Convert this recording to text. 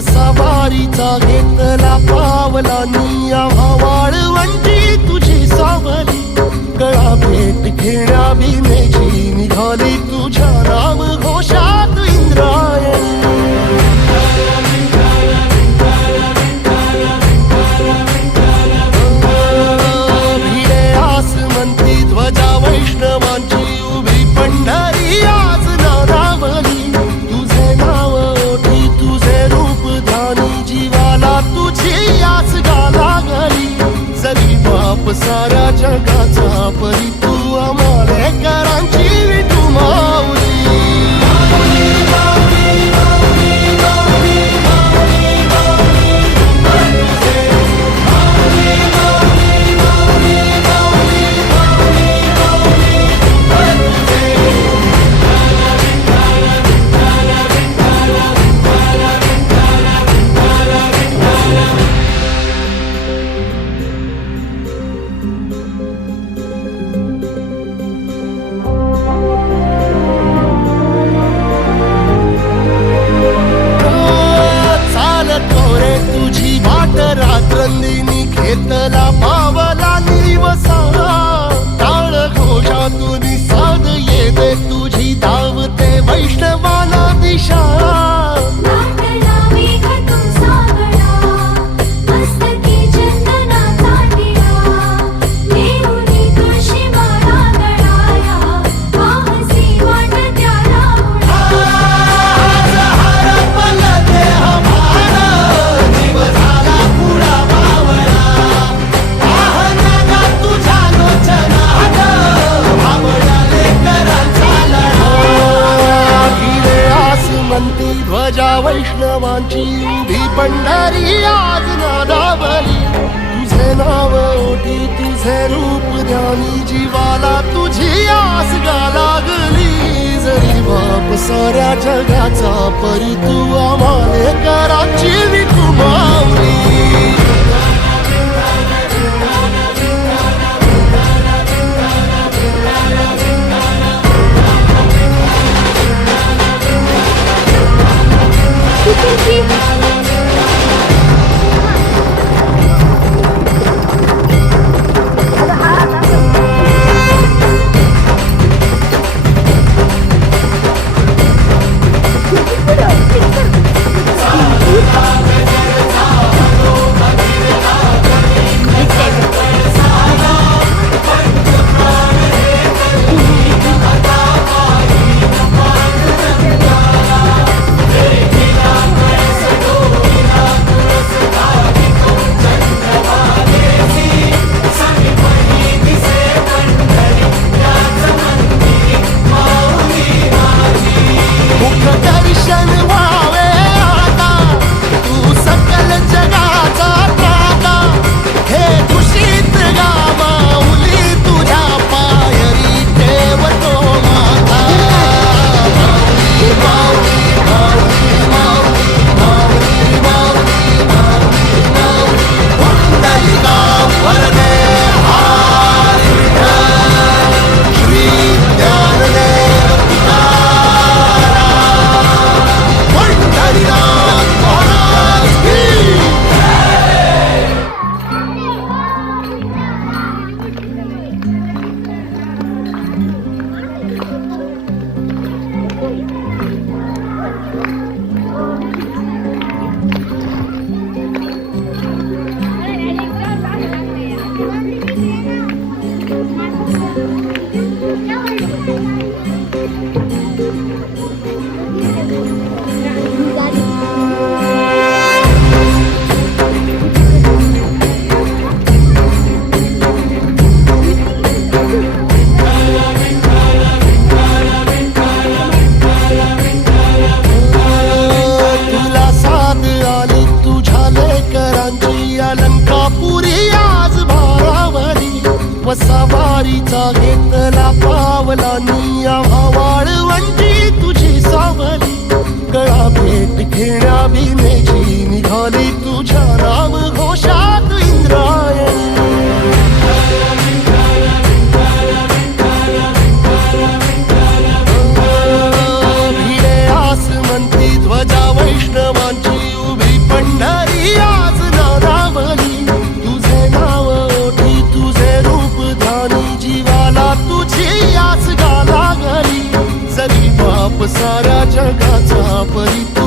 वसावारीचा घेतला पावलांनी आम्हा वाळवंटी तुझी सावली गळा भेट घेण्या भीमेची निघाली तुझ्या नाम घोषात इंद्रायणी भिडे आसमंती ध्वजा वैष्णवांची उभी पंढरी आज नादावली तुझे नाव ओठी तुझे रूप ध्यानी जीवाला तुझी आस गाला गली जरी बाप साऱ्या जगाचा परी तू आम्हाले करांची विठू माऊली रात्रंदिनी घेतला पावला निवसा टाळ घोषातून साध येते तुझी धावते वैष्णवाला दिशा ध्वजा वैष्णवांची उभी पंढरी आज नादावली तुझे नाव ओठी तुझे रूप ध्यानी जीवाला तुझी आस गाला गली जरी बाप साऱ्या जगाचा परी तू आम्हाले कराची विठू माऊली वसावारीचा घेतला पावलांनी आम्हा वाळवंटी तुझी सावली निसर्गाचा परित